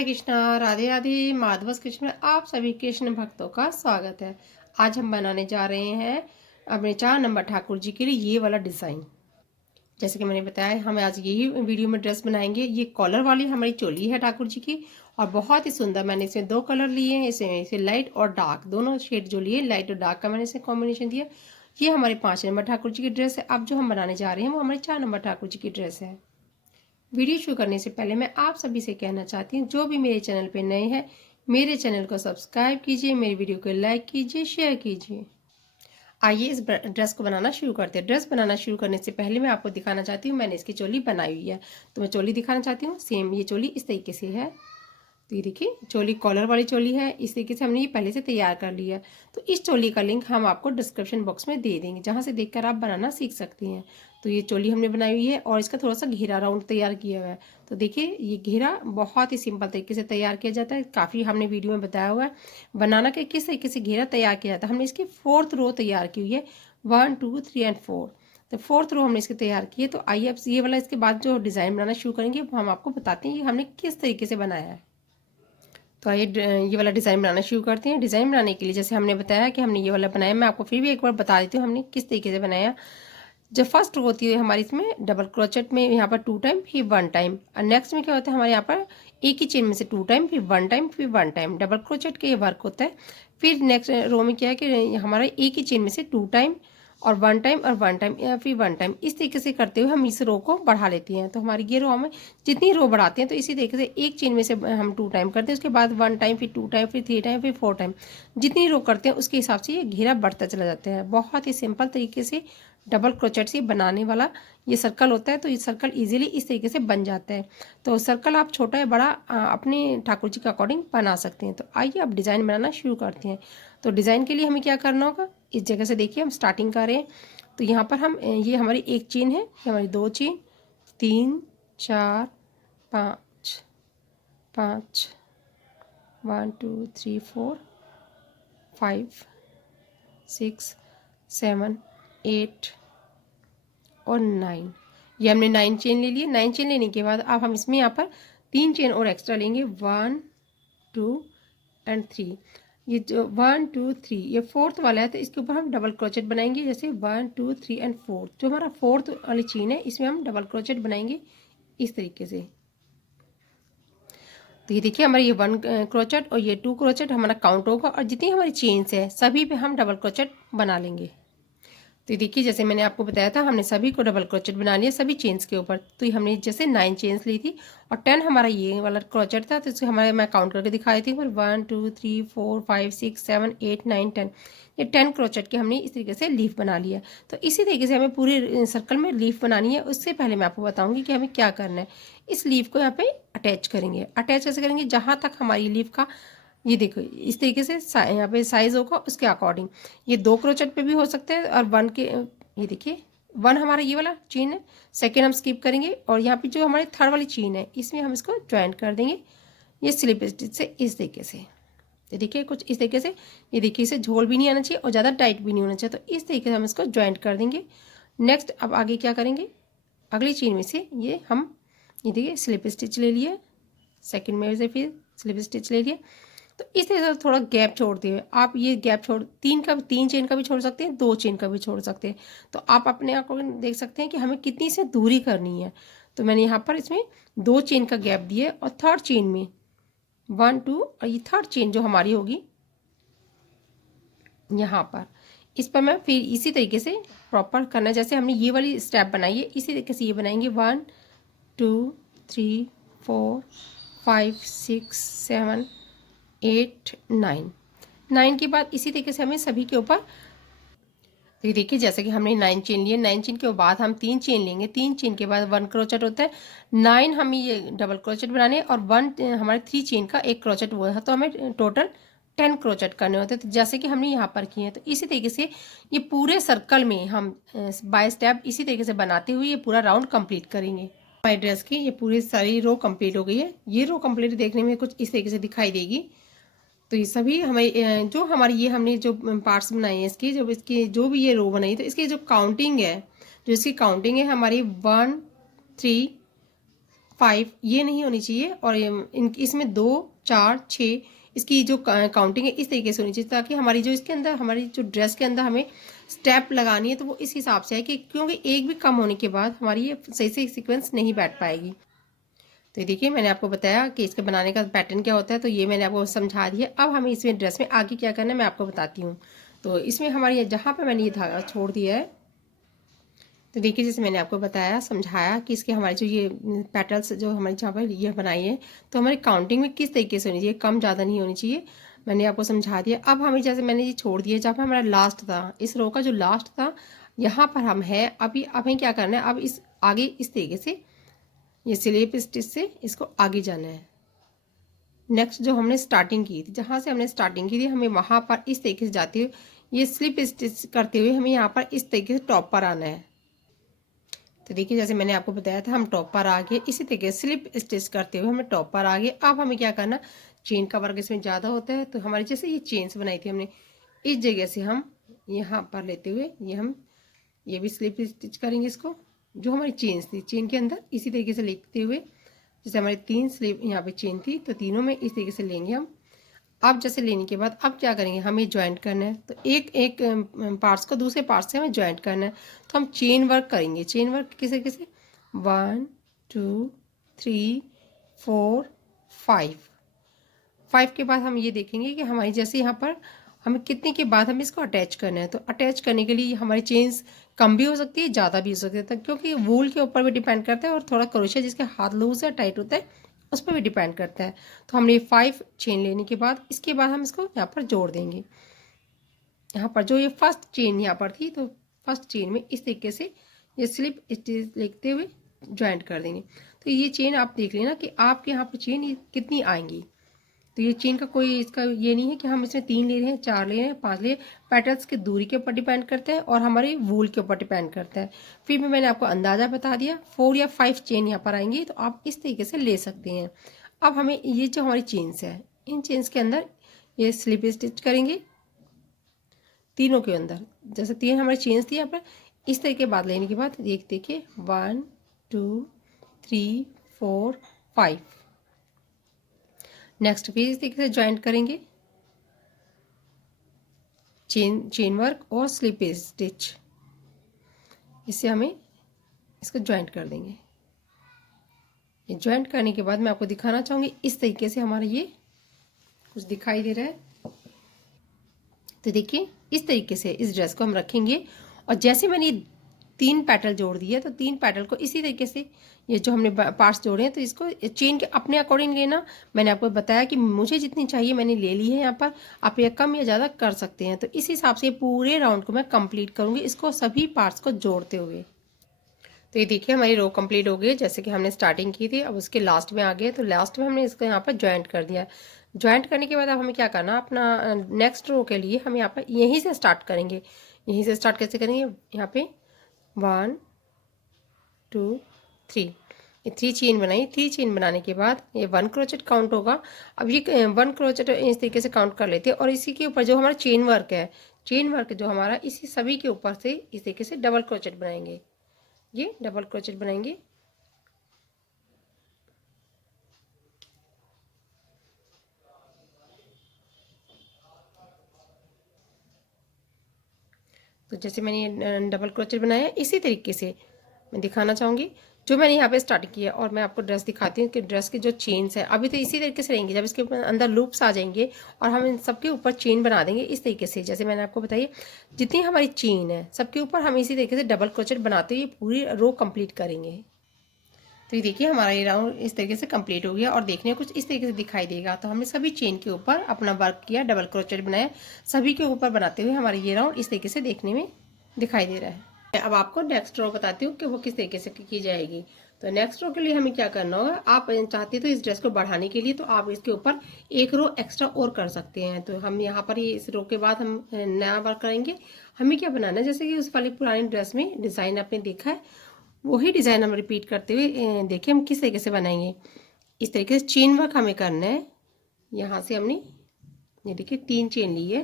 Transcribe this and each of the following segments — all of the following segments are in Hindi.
हरे कृष्णा, राधे राधे। माधवस कृष्ण में आप सभी कृष्ण भक्तों का स्वागत है। आज हम बनाने जा रहे हैं अपने 4 नंबर ठाकुर जी के लिए ये वाला डिज़ाइन। जैसे कि मैंने बताया, हम आज यही वीडियो में ड्रेस बनाएंगे। ये कॉलर वाली हमारी चोली है ठाकुर जी की और बहुत ही सुंदर। मैंने इसमें 2 कलर लिए हैं, इसमें लाइट और डार्क दोनों शेड जो लिए, लाइट और डार्क का मैंने इसमें कॉम्बिनेशन दिया। ये हमारे 5 नंबर ठाकुर जी की ड्रेस है। अब जो हम बनाने जा रहे हैं वो हमारे 4 नंबर ठाकुर जी की ड्रेस है। वीडियो शुरू करने से पहले मैं आप सभी से कहना चाहती हूँ, जो भी मेरे चैनल पे नए हैं, मेरे चैनल को सब्सक्राइब कीजिए, मेरी वीडियो को लाइक कीजिए, शेयर कीजिए। आइए इस ड्रेस को बनाना शुरू करते हैं। ड्रेस बनाना शुरू करने से पहले मैं आपको दिखाना चाहती हूँ, मैंने इसकी चोली बनाई हुई है। तो मैं चोली दिखाना चाहती हूँ। सेम ये चोली इस तरीके से है। तो ये देखिए, चोली कॉलर वाली चोली है। इस तरीके से हमने ये पहले से तैयार कर लिया है। तो इस चोली का लिंक हम आपको डिस्क्रिप्शन बॉक्स में दे देंगे, जहाँ से देखकर आप बनाना सीख सकती हैं। तो ये चोली हमने बनाई हुई है और इसका थोड़ा सा घेरा राउंड तैयार किया हुआ है। तो देखिए, ये घेरा बहुत ही सिंपल तरीके से तैयार किया जाता है। काफ़ी हमने वीडियो में बताया हुआ है बनाना के किस तरीके से घेरा तैयार किया जाता है। हमने इसकी 4th रो तैयार की हुई है, 1 2 3 एंड 4। तो 4th रो हमने इसकी तैयार की है। तो आइए अब ये वाला इसके बाद जो डिज़ाइन बनाना शुरू करेंगे, हम आपको बताते हैं कि हमने किस तरीके से बनाया है। तो आइए ये वाला डिज़ाइन बनाना शुरू करते हैं। डिज़ाइन बनाने के लिए जैसे हमने बताया कि हमने ये वाला बनाया, मैं आपको फिर भी एक बार बता देती हूँ हमने किस तरीके से बनाया। जब फर्स्ट होती है हमारी इसमें डबल क्रोचेट में यहाँ पर 2 टाइम फिर 1 टाइम, और नेक्स्ट में क्या होता है हमारे यहाँ पर एक ही चेन में से 2 टाइम फिर 1 टाइम फिर 1 टाइम, डबल क्रोचेट का ये वर्क होता है। फिर नेक्स्ट रो में क्या है कि हमारा एक ही चेन में से 2 टाइम और 1 टाइम और 1 टाइम या फिर 1 टाइम, इस तरीके से करते हुए हम इस रो को बढ़ा लेते हैं। तो हमारी ये रो हमें जितनी रो बढ़ाते हैं, तो इसी तरीके से एक चेन में से हम 2 टाइम करते हैं, उसके बाद 1 टाइम फिर 2 टाइम फिर 3 टाइम फिर 4 टाइम, जितनी रो करते हैं उसके हिसाब से ये घेरा बढ़ता चला जाता है। बहुत ही सिंपल तरीके से डबल क्रोचेट से बनाने वाला ये सर्कल होता है। तो ये सर्कल इजीली इस तरीके से बन जाता है। तो सर्कल आप छोटा या बड़ा अपने ठाकुर जी के अकॉर्डिंग बना सकते हैं। तो आइए अब डिज़ाइन बनाना शुरू करते हैं। तो डिज़ाइन के लिए हमें क्या करना होगा, इस जगह से देखिए हम स्टार्टिंग कर रहे हैं। तो यहाँ पर हम ये हमारी एक चेन है, ये हमारी 2 चेन, 3 4 5 5 1 2 3 4 5 6 7 8 और 9, ये हमने 9 चेन ले लिए। 9 चेन लेने के बाद अब हम इसमें यहाँ पर 3 चेन और एक्स्ट्रा लेंगे, 1 2 एंड 3। ये जो 1 2 3 ये 4th वाला है, तो इसके ऊपर हम डबल क्रोचेट बनाएंगे। जैसे 1 2 3 एंड 4, जो हमारा 4th वाली चेन है इसमें हम डबल क्रोचेट बनाएंगे इस तरीके से। तो ये देखिए, हमारे ये 1 क्रोचेट और ये 2 क्रोचेट हमारा काउंट होगा, और जितनी हमारी चेन्स है सभी पे हम डबल क्रोचेट बना लेंगे। तो देखिए, जैसे मैंने आपको बताया था, हमने सभी को डबल क्रोचेट बना लिया सभी चेन्स के ऊपर। तो ये हमने जैसे 9 चेन्स ली थी और 10 हमारा ये वाला क्रोचेट था। तो इसे हमारे मैं काउंट करके दिखाई थी, 1 2 3 4 5 6 7 8 9 10। ये 10 क्रोचेट के हमने इस तरीके से लीफ बना लिया। तो इसी तरीके से हमें पूरे सर्कल में लीफ बनानी है। उससे पहले मैं आपको बताऊँगी कि हमें क्या करना है। इस लीफ को यहाँ पर अटैच करेंगे। अटैच कैसे करेंगे, जहाँ तक हमारी लीफ का, ये देखो इस तरीके से यहाँ पे साइज होगा उसके अकॉर्डिंग। ये 2 क्रोचेट पे भी हो सकते हैं और 1 के, ये देखिए 1 हमारा ये वाला चेन है, सेकेंड हम स्किप करेंगे और यहाँ पे जो हमारी 3rd वाली चेन है इसमें हम इसको ज्वाइन कर देंगे ये स्लिप स्टिच से इस तरीके से। ये देखिए कुछ इस तरीके से। ये देखिए, इसे झोल भी नहीं आना चाहिए और ज़्यादा टाइट भी नहीं होना चाहिए। तो इस तरीके से हम इसको ज्वाइंट कर देंगे। नेक्स्ट अब आगे क्या करेंगे, अगली चेन में से ये हम, ये देखिए स्लिप स्टिच ले लिए, सेकेंड में से फिर स्लिप स्टिच ले लिए। तो इस तरह से थोड़ा गैप छोड़ते हुए आप ये गैप छोड़ 3 चेन का भी छोड़ सकते हैं, 2 चेन का भी छोड़ सकते हैं। तो आप अपने आप को देख सकते हैं कि हमें कितनी से दूरी करनी है। तो मैंने यहाँ पर इसमें 2 चेन का गैप दिया और 3rd चेन में 1 2 और ये 3rd चेन जो हमारी होगी यहाँ पर, इस पर मैं फिर इसी तरीके से प्रॉपर करना है। जैसे हमने ये वाली स्टेप बनाई है इसी तरीके से ये बनाएंगे 1 2 3 4 5 6 7 8 9 के बाद इसी तरीके से हमें सभी के ऊपर, तो ये देखिए जैसे कि हमने 9 चेन लिए, 9 चेन के बाद हम 3 चेन लेंगे, 3 चेन के बाद 1 क्रोचेट होता है, 9 हमें ये डबल क्रोचेट बनाने और 1 हमारे 3 चेन का एक क्रोचेट हुआ है। तो हमें टोटल 10 क्रोचेट करने होते हैं। तो जैसे कि हमने यहाँ पर किए हैं, तो इसी तरीके से ये पूरे सर्कल में हम बाय स्टेप इसी तरीके से बनाते हुए ये पूरा राउंड कंप्लीट करेंगे। हमारी ड्रेस की ये पूरी सारी रो कंप्लीट हो गई है। ये रो कंप्लीट देखने में कुछ इस तरीके से दिखाई देगी। तो ये सभी हमें जो हमारी ये हमने जो पार्ट्स बनाए हैं इसकी, जब इसकी जो भी ये रो बनाई, तो इसकी जो काउंटिंग है, जो इसकी काउंटिंग है हमारी 1 3 5 ये नहीं होनी चाहिए, और इसमें 2 4 6 इसकी जो काउंटिंग है इस तरीके से होनी चाहिए, ताकि हमारी जो इसके अंदर हमारी जो ड्रेस के अंदर हमें स्टेप लगानी है तो वो इस हिसाब से है कि, क्योंकि एक भी कम होने के बाद हमारी ये सही से सीक्वेंस नहीं बैठ पाएगी। तो ये देखिए मैंने आपको बताया कि इसके बनाने का पैटर्न क्या होता है, तो ये मैंने आपको समझा दिया। अब हमें इसमें ड्रेस में आगे क्या करना है मैं आपको बताती हूँ। तो इसमें हमारी जहाँ पर मैंने ये धागा छोड़ दिया है, तो देखिए जैसे मैंने आपको बताया समझाया कि इसके हमारे जो ये पेटल्स जो हमारी जहाँ पर ये बनाई है, तो हमारी काउंटिंग में किस तरीके से होनी चाहिए, कम ज़्यादा नहीं होनी चाहिए, मैंने आपको समझा दिया। अब हमें जैसे मैंने ये छोड़ दिया जहाँ पर हमारा लास्ट था, इस रो का जो लास्ट था यहाँ पर हम है अभी। अब हमें क्या करना है, अब इस आगे इस तरीके से ये स्लिप स्टिच से इसको आगे जाना है। नेक्स्ट जो हमने स्टार्टिंग की थी, जहाँ से हमने स्टार्टिंग की थी, हमें वहाँ पर इस तरीके से जाते हुए ये स्लिप स्टिच करते हुए हमें यहाँ पर इस तरीके से टॉप पर आना है। तो देखिए जैसे मैंने आपको बताया था हम टॉप पर आ गए, इसी तरीके से स्लिप स्टिच करते हुए हमें टॉप पर आ गए। अब हमें क्या करना, चेन का वर्क इसमें ज़्यादा होता है, तो हमारी जैसे ये चेन्स बनाई थी हमने, इस जगह से हम यहाँ पर लेते हुए ये भी स्लिप स्टिच करेंगे इसको। जो हमारी चेन्स थी चेन के अंदर इसी तरीके से लेते हुए, जैसे हमारी 3 स्लिप यहाँ पे चेन थी तो तीनों में इस तरीके से लेंगे हम। अब जैसे लेने के बाद अब क्या करेंगे, हमें ज्वाइंट करना है, तो एक एक पार्ट्स को दूसरे पार्ट से हमें ज्वाइंट करना है। तो हम चेन वर्क करेंगे। चेन वर्क किसे किसे 1 2 3 4 5 के बाद हम ये देखेंगे कि हमारी जैसे यहाँ पर हमें कितने के बाद हमें इसको अटैच करना है। तो अटैच करने के लिए हमारी चेन्स कम भी हो सकती है, ज़्यादा भी हो सकती है, क्योंकि वूल के ऊपर भी डिपेंड करता है और थोड़ा क्रोशिया जिसके हाथ लूज है टाइट होता है उस पर भी डिपेंड करता है। तो हमने 5 चेन लेने के बाद इसके बाद हम इसको यहाँ पर जोड़ देंगे। यहाँ पर जो ये फर्स्ट चेन यहाँ पर थी, तो फर्स्ट चेन में इस तरीके से ये स्लिप स्टिच लिखते हुए ज्वाइंट कर देंगे। तो ये चेन आप देख लेना कि आपके यहाँ पर चेन कितनी आएंगी। तो ये चेन का कोई इसका ये नहीं है कि हम इसमें 3 ले रहे हैं, 4 ले रहे हैं, 5 ले रहे हैं। पेटल्स की दूरी के ऊपर डिपेंड करता है और हमारे वूल के ऊपर डिपेंड करता है। फिर भी मैंने आपको अंदाज़ा बता दिया, 4 या 5 चेन यहाँ पर आएंगी, तो आप इस तरीके से ले सकते हैं। अब हमें ये जो हमारी चेन्स है, इन चेन्स के अंदर ये स्लिप स्टिच करेंगे तीनों के अंदर। जैसे 3 हमारी चेन्स थी यहाँ पर, इस तरीके बाद लेने के बाद देखिए 1 2 3 4 5। नेक्स्ट फिर इस तरीके से ज्वाइंट करेंगे, चेन वर्क और स्लिप स्टिच, इससे हमें इसको ज्वाइंट कर देंगे। ये ज्वाइंट करने के बाद मैं आपको दिखाना चाहूँगी इस तरीके से हमारा ये कुछ दिखाई दे रहा है। तो देखिए इस तरीके से इस ड्रेस को हम रखेंगे, और जैसे मैंने 3 पेटल जोड़ दिए तो 3 पेटल को इसी तरीके से ये जो हमने पार्ट्स जोड़े हैं तो इसको चेन के अपने अकॉर्डिंग लेना। मैंने आपको बताया कि मुझे जितनी चाहिए मैंने ले ली है, यहाँ पर आप ये कम या ज़्यादा कर सकते हैं। तो इस हिसाब से पूरे राउंड को मैं कंप्लीट करूँगी इसको सभी पार्ट्स को जोड़ते हुए। तो ये देखिए हमारी रो कंप्लीट हो गई, जैसे कि हमने स्टार्टिंग की थी अब उसके लास्ट में आ गए, तो लास्ट में हमने इसको यहाँ पर ज्वाइंट कर दिया। ज्वाइंट करने के बाद अब हमें क्या करना, अपना नेक्स्ट रो के लिए हम यहाँ पर यहीं से स्टार्ट करेंगे। यहीं से स्टार्ट कैसे करेंगे, यहाँ पे 1 2 3 ये 3 चेन बनाई। 3 चेन बनाने के बाद ये 1 क्रोचेट काउंट होगा। अब ये 1 क्रोचेट इस तरीके से काउंट कर लेते हैं, और इसी के ऊपर जो हमारा चेन वर्क है, चेन वर्क जो हमारा इसी सभी के ऊपर से इस तरीके से डबल क्रोचेट बनाएंगे। ये डबल क्रोचेट बनाएंगे। तो जैसे मैंने डबल क्रोचेट बनाया इसी तरीके से मैं दिखाना चाहूँगी जो मैंने यहाँ पे स्टार्ट किया, और मैं आपको ड्रेस दिखाती हूँ कि ड्रेस की जो चेन्स है अभी तो इसी तरीके से रहेंगी। जब इसके अंदर लूप्स आ जाएंगे और हम इन सबके ऊपर चेन बना देंगे इस तरीके से, जैसे मैंने आपको बताइए जितनी हमारी चेन है सबके ऊपर हम इसी तरीके से डबल क्रोचेट बनाते हुए पूरी रो कंप्लीट करेंगे। तो ये देखिए हमारा ये राउंड इस तरीके से कंप्लीट हो गया और देखने कुछ इस तरीके से दिखाई देगा। तो हमने सभी चेन के ऊपर अपना वर्क किया, डबल क्रोचेट बनाया, सभी के ऊपर बनाते हुए हमारा ये राउंड इस तरीके से देखने में दिखाई दे रहा है। अब आपको नेक्स्ट रो बताती हूँ कि वो किस तरीके से की जाएगी। तो नेक्स्ट रो के लिए हमें क्या करना होगा, आप चाहते तो इस ड्रेस को बढ़ाने के लिए तो आप इसके ऊपर एक रो एक्स्ट्रा और कर सकते हैं। तो हम यहाँ पर ये इस रो के बाद हम नया वर्क करेंगे। हमें क्या बनाना है, जैसे कि उस वाली पुरानी ड्रेस में डिज़ाइन आपने देखा है वही डिज़ाइन हम रिपीट करते हुए देखिए हम किस तरीके से बनाएंगे। इस तरीके से चेन वर्क हमें करना है। यहाँ से हमने ये देखिए 3 चेन ली है,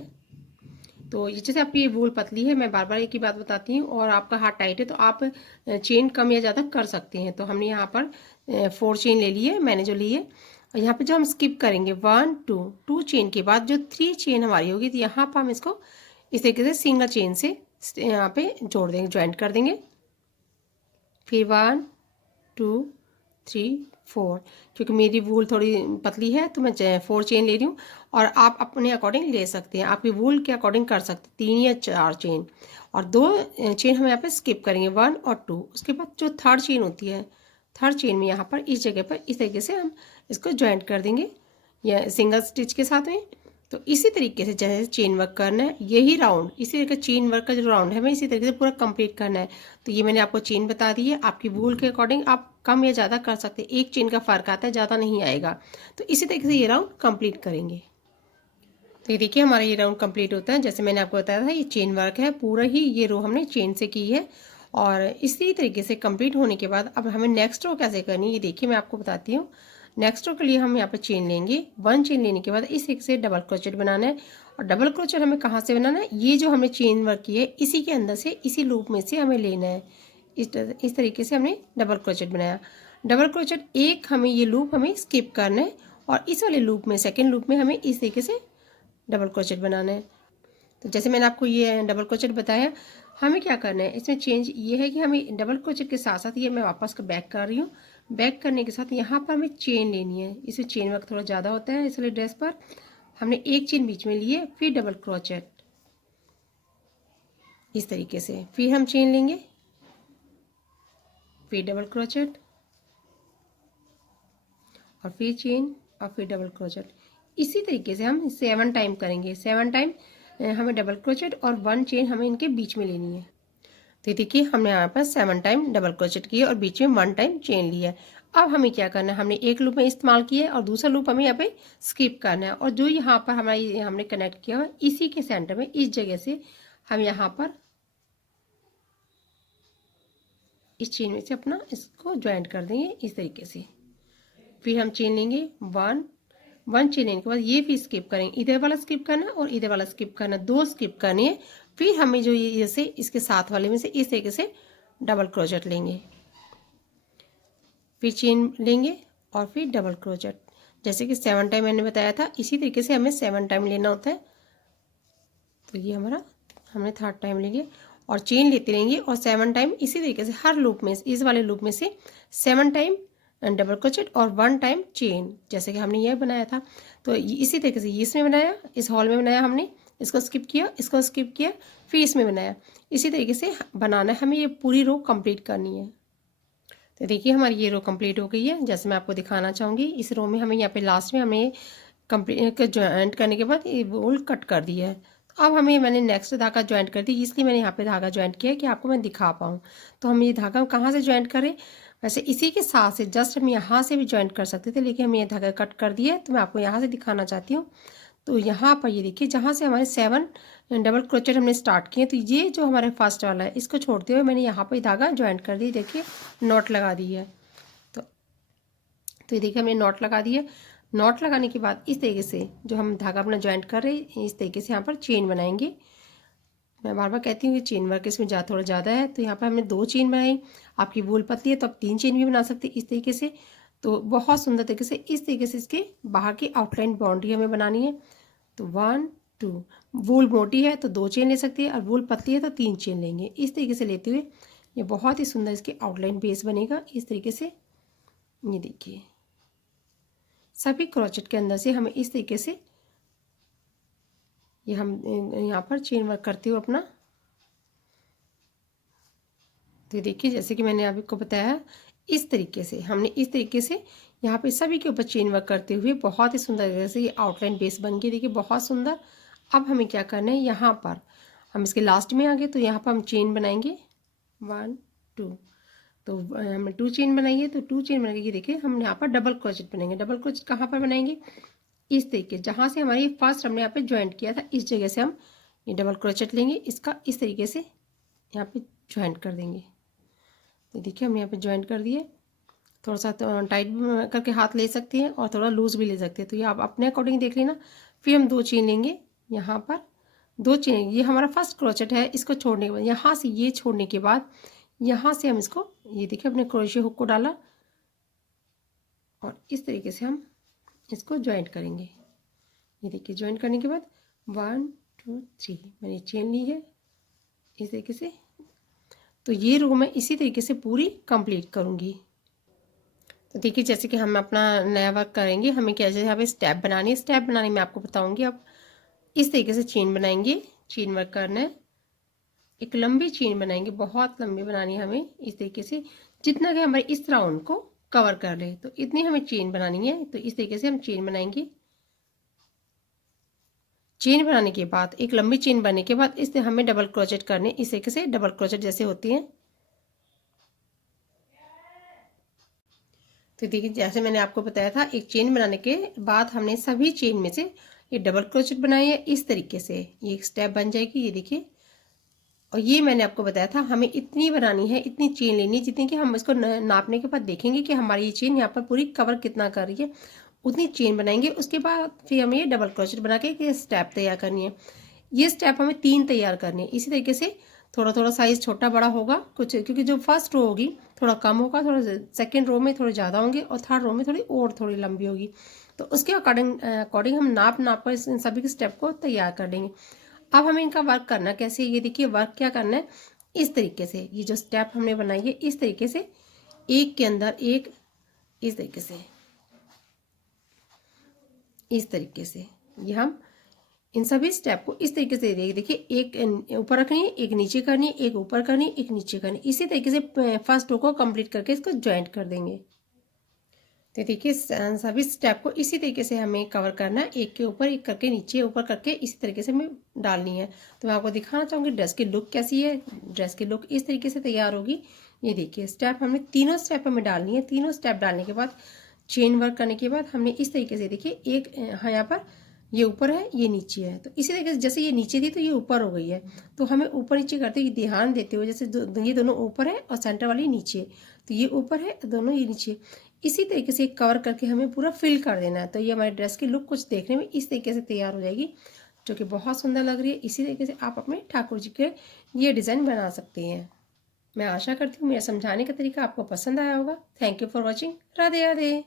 तो ये जैसे आपकी ये वूल पतली है, मैं बार बार एक ही बात बताती हूँ, और आपका हाथ टाइट है तो आप चेन कम या ज़्यादा कर सकते हैं। तो हमने यहाँ पर 4 चेन ले लिए, मैंने जो ली है। और यहाँ पे जो हम स्किप करेंगे 1 2 2 चेन के बाद जो 3 चेन हमारी होगी, तो यहाँ पर हम इसको इस तरीके से सिंगल चेन से यहाँ पे जोड़ देंगे, ज्वाइंट कर देंगे। फिर 1 2 3 4, क्योंकि मेरी वूल थोड़ी पतली है तो मैं 4 चेन ले रही हूँ, और आप अपने अकॉर्डिंग ले सकते हैं, आपकी वूल के अकॉर्डिंग कर सकते हैं 3 या 4 चेन। और 2 चेन हम यहाँ पे स्किप करेंगे 1 और 2। उसके बाद जो थर्ड चेन होती है, थर्ड चेन में यहाँ पर इस जगह पर इस तरीके से हम इसको ज्वाइंट कर देंगे या सिंगल स्टिच के साथ में। तो इसी तरीके से जैसे चेन वर्क करना है, यही राउंड इसी तरीके चेन वर्क का जो राउंड है हमें इसी तरीके से पूरा कंप्लीट करना है। तो ये मैंने आपको चेन बता दी है, आपकी वूल के अकॉर्डिंग आप कम या ज़्यादा कर सकते हैं, एक चेन का फ़र्क आता है, ज़्यादा नहीं आएगा। तो इसी तरीके से ये राउंड कंप्लीट करेंगे। तो ये देखिए हमारा ये राउंड कंप्लीट होता है। जैसे मैंने आपको बताया था ये चेन वर्क है, पूरा ही ये रो हमने चेन से की है। और इसी तरीके से कंप्लीट होने के बाद अब हमें नेक्स्ट रो कैसे करनी है, ये देखिए मैं आपको बताती हूँ। नेक्स्ट रो के लिए हम यहाँ पर चेन लेंगे, 1 चेन लेने के बाद इस एक से डबल क्रोचेट बनाना है। और डबल क्रोचेट हमें कहाँ से बनाना है, ये जो हमने चेन वर्क की है इसी के अंदर से, इसी लूप में से हमें लेना है। इस तरीके से हमने डबल क्रोचेट बनाया। डबल क्रोचेट एक हमें ये लूप हमें स्किप करना है, और इस वाले लूप में सेकेंड लूप में हमें इस तरीके से डबल क्रोचेट बनाना है। तो जैसे मैंने आपको ये डबल क्रोचेट बताया, हमें क्या करना है इसमें चेंज ये है कि हमें डबल क्रोचेट के साथ साथ ये मैं वापस का बैक कर रही हूँ, बैक करने के साथ यहाँ पर हमें चेन लेनी है। इसमें चेन वर्क थोड़ा ज़्यादा होता है, इसलिए ड्रेस पर हमने एक चेन बीच में लिए, फिर डबल क्रोचेट इस तरीके से, फिर हम चेन लेंगे, फिर डबल क्रोचेट, और फिर चेन, और फिर डबल क्रोचेट। इसी तरीके से हम 7 टाइम करेंगे। 7 टाइम हमें डबल क्रोचेट और 1 चेन हमें इनके बीच में लेनी है। तो देखिए हमने यहाँ पर 7 टाइम डबल क्रोचेट किया और बीच में 1 टाइम चेन लिया है। अब हमें क्या करना है, हमने एक लूप में इस्तेमाल किया है और दूसरा लूप हमें यहाँ पे स्किप करना है। और जो यहाँ पर हमारी हमने कनेक्ट किया हुआ इसी के सेंटर में, इस जगह से हम यहाँ पर इस चेन में से अपना इसको ज्वाइंट कर देंगे इस तरीके से। फिर हम चेन लेंगे 1 चेन लेने के बाद ये भी स्किप करेंगे, इधर वाला स्किप करना और इधर वाला स्किप करना, 2 स्किप करनी है। फिर हमें जो ये जैसे इसके साथ वाले में से इस तरीके से डबल क्रोचेट लेंगे, फिर चेन लेंगे और फिर डबल क्रोचेट। जैसे कि 7 टाइम मैंने बताया था, इसी तरीके से हमें 7 टाइम लेना होता है। तो ये हमारा हमने थर्ड टाइम ले लिया, और चेन लेते रहेंगे और 7 टाइम इसी तरीके से हर लूप में, इस वाले लूप में से 7 टाइम डबल क्रोचेट और 1 टाइम चेन, जैसे कि हमने यह बनाया था। तो इसी तरीके से इसमें बनाया, इस हॉल में बनाया हमने, इसको स्किप किया, इसको स्किप किया, फिर इसमें बनाया। इसी तरीके से बनाना है हमें, ये पूरी रो कंप्लीट करनी है। तो देखिए हमारी ये रो कंप्लीट हो गई है। जैसे मैं आपको दिखाना चाहूँगी, इस रो में हमें यहाँ पे लास्ट में हमें कंप्लीट ज्वाइंट करने के बाद ये वूल कट कर दिया है। तो अब हमें मैंने नेक्स्ट धागा ज्वाइंट कर दी, इसलिए मैंने यहाँ पे धागा ज्वाइंट किया है कि आपको मैं दिखा पाऊँ। तो हम ये धागा कहाँ से ज्वाइंट करें, वैसे इसी के साथ से जस्ट हम यहाँ से भी ज्वाइंट कर सकते थे, लेकिन हम ये धागा कट कर दिए, तो मैं आपको यहाँ से दिखाना चाहती हूँ। तो यहाँ पर ये देखिए, जहाँ से हमारे 7 डबल क्रोचेट हमने स्टार्ट किए, तो ये जो हमारे फर्स्ट वाला है इसको छोड़ते हुए मैंने यहाँ पर धागा ज्वाइंट कर दी, देखिए नॉट लगा दी है। तो ये देखिए हमने नॉट लगा दी है। नॉट लगाने के बाद इस तरीके से जो हम धागा अपना ज्वाइंट कर रहे हैं, इस तरीके से यहाँ पर चेन बनाएंगे। मैं बार बार कहती हूँ कि चेन वर्क इसमें थोड़ा ज़्यादा है, तो यहाँ पर हमने 2 चेन बनाई। आपकी वूल पतली है तो आप 3 चेन भी बना सकते हैं इस तरीके से। तो बहुत सुंदर तरीके से इस तरीके से इसके बाहर की आउटलाइन बाउंड्री हमें बनानी है। तो 1 2, वूल मोटी है तो 2 चेन ले सकती है, और वूल पतली है तो 3 चेन लेंगे। इस तरीके से लेते हुए ये बहुत ही सुंदर इसकी आउटलाइन बेस बनेगा इस तरीके से। ये देखिए सभी क्रोचेट के अंदर से हमें इस तरीके से ये हम यहाँ पर चेन वर्क करते हुए अपना, तो देखिए जैसे कि मैंने आपको बताया इस तरीके से हमने इस तरीके से यहाँ पे सभी के ऊपर चेन वर्क करते हुए बहुत ही सुंदर तरीके से ये आउटलाइन बेस बन गई, देखिए बहुत सुंदर। अब हमें क्या करना है, यहाँ पर हम इसके लास्ट में आ गए, तो यहाँ पर हम चेन बनाएंगे 1 2। तो हमने 2 चेन बनाई है, तो 2 चेन बनाएंगे, देखिए हम यहाँ पर डबल क्रोचेट बनाएंगे। डबल क्रोचेट कहाँ पर बनाएंगे, इस तरीके जहाँ से हमारी फर्स्ट हमने यहाँ पे ज्वाइंट किया था इस जगह से हम ये डबल क्रोचेट लेंगे, इसका इस तरीके से यहाँ पे ज्वाइंट कर देंगे। तो देखिए हम यहाँ पे ज्वाइंट कर दिए, थोड़ा सा टाइट करके हाथ ले सकते हैं और थोड़ा लूज भी ले सकते हैं, तो ये आप अपने अकॉर्डिंग देख लेना। फिर हम 2 चेन लेंगे यहाँ पर 2 चेन, ये हमारा फर्स्ट क्रोचेट है। इसको छोड़ने के बाद यहाँ से ये छोड़ने के बाद यहाँ से हम इसको, ये देखिए अपने क्रोशे हुक को डाला और इस तरीके से हम इसको ज्वाइंट करेंगे। ये देखिए ज्वाइंट करने के बाद 1 2 3 मैंने चेन ली है इस तरीके से। तो ये रो मैं इसी तरीके से पूरी कंप्लीट करूँगी। तो देखिए जैसे कि हम अपना नया वर्क करेंगे, हमें क्या जैसे यहाँ पे स्टेप बनानी है, स्टेप बनाने में आपको बताऊँगी। अब इस तरीके से चेन बनाएंगे, चेन वर्क करना है। एक लंबी चेन बनाएंगे, बहुत लंबी बनानी है हमें इस तरीके से, जितना कि हमारे इस राउंड को कवर कर ले, तो इतनी हमें चेन बनानी है। तो इस तरीके से हम चेन बनाएंगे। चेन बनाने के बाद, एक लंबी चेन बनने के बाद इससे हमें डबल क्रोचेट करने, इस तरीके से डबल क्रोचेट जैसे होती हैं। तो देखिए जैसे मैंने आपको बताया था, एक चेन बनाने के बाद हमने सभी चेन में से ये डबल क्रोचेट बनाए है इस तरीके से। ये एक स्टेप बन जाएगी, ये देखिए। और ये मैंने आपको बताया था हमें इतनी बनानी है, इतनी चेन लेनी है जितनी कि हम इसको नापने के बाद देखेंगे कि हमारी ये चेन यहाँ पर पूरी कवर कितना कर रही है, उतनी चेन बनाएंगे। उसके बाद फिर हमें ये डबल क्रोचेट बना के स्टेप तैयार करनी है। ये स्टेप हमें 3 तैयार करनी है। इसी तरीके से थोड़ा थोड़ा साइज छोटा बड़ा होगा कुछ, क्योंकि जो फर्स्ट रो होगी थोड़ा कम होगा, थोड़ा सेकंड रो में थोड़े ज़्यादा होंगे और थर्ड रो में थोड़ी लंबी होगी। तो उसके अकॉर्डिंग अकॉर्डिंग हम नाप कर इन सभी के स्टेप को तैयार कर लेंगे। अब हमें इनका वर्क करना कैसे, ये देखिए वर्क क्या करना है। इस तरीके से ये जो स्टेप हमने बनाई है, इस तरीके से एक के अंदर एक, इस तरीके से, इस तरीके से ये हम इन सभी स्टेप को इस तरीके से देखिए, एक ऊपर रखनी है, एक नीचे करनी है, एक ऊपर करनी है, एक नीचे करनी है। इसी तरीके से फर्स्ट रो को कंप्लीट करके इसको ज्वाइंट कर देंगे। तो देखिए सभी स्टेप को इसी तरीके से हमें कवर करना है, एक के ऊपर एक करके, नीचे ऊपर करके इसी तरीके से हमें डालनी है। तो मैं आपको दिखाना चाहूँगी ड्रेस की लुक कैसी है। ड्रेस की लुक इस तरीके से तैयार होगी। ये देखिए स्टेप हमने तीनों स्टेप हमें डालनी है। तीनों स्टेप डालने के बाद चेन वर्क करने के बाद हमने इस तरीके से देखिए, एक हाँ यहाँ पर ये ऊपर है, ये नीचे है। तो इसी तरीके से जैसे ये नीचे थी तो ये ऊपर हो गई है, तो हमें ऊपर नीचे करते हुए ध्यान देते हुए, जैसे ये दोनों ऊपर है और सेंटर वाली नीचे, तो ये ऊपर है दोनों ये नीचे, इसी तरीके से कवर करके हमें पूरा फिल कर देना है। तो ये हमारी ड्रेस की लुक कुछ देखने में इस तरीके से तैयार हो जाएगी, जो कि बहुत सुंदर लग रही है। इसी तरीके से आप अपने ठाकुर जी के ये डिज़ाइन बना सकते हैं। मैं आशा करती हूँ मेरा समझाने का तरीका आपको पसंद आया होगा। Thank you for watching. Radhe Radhe.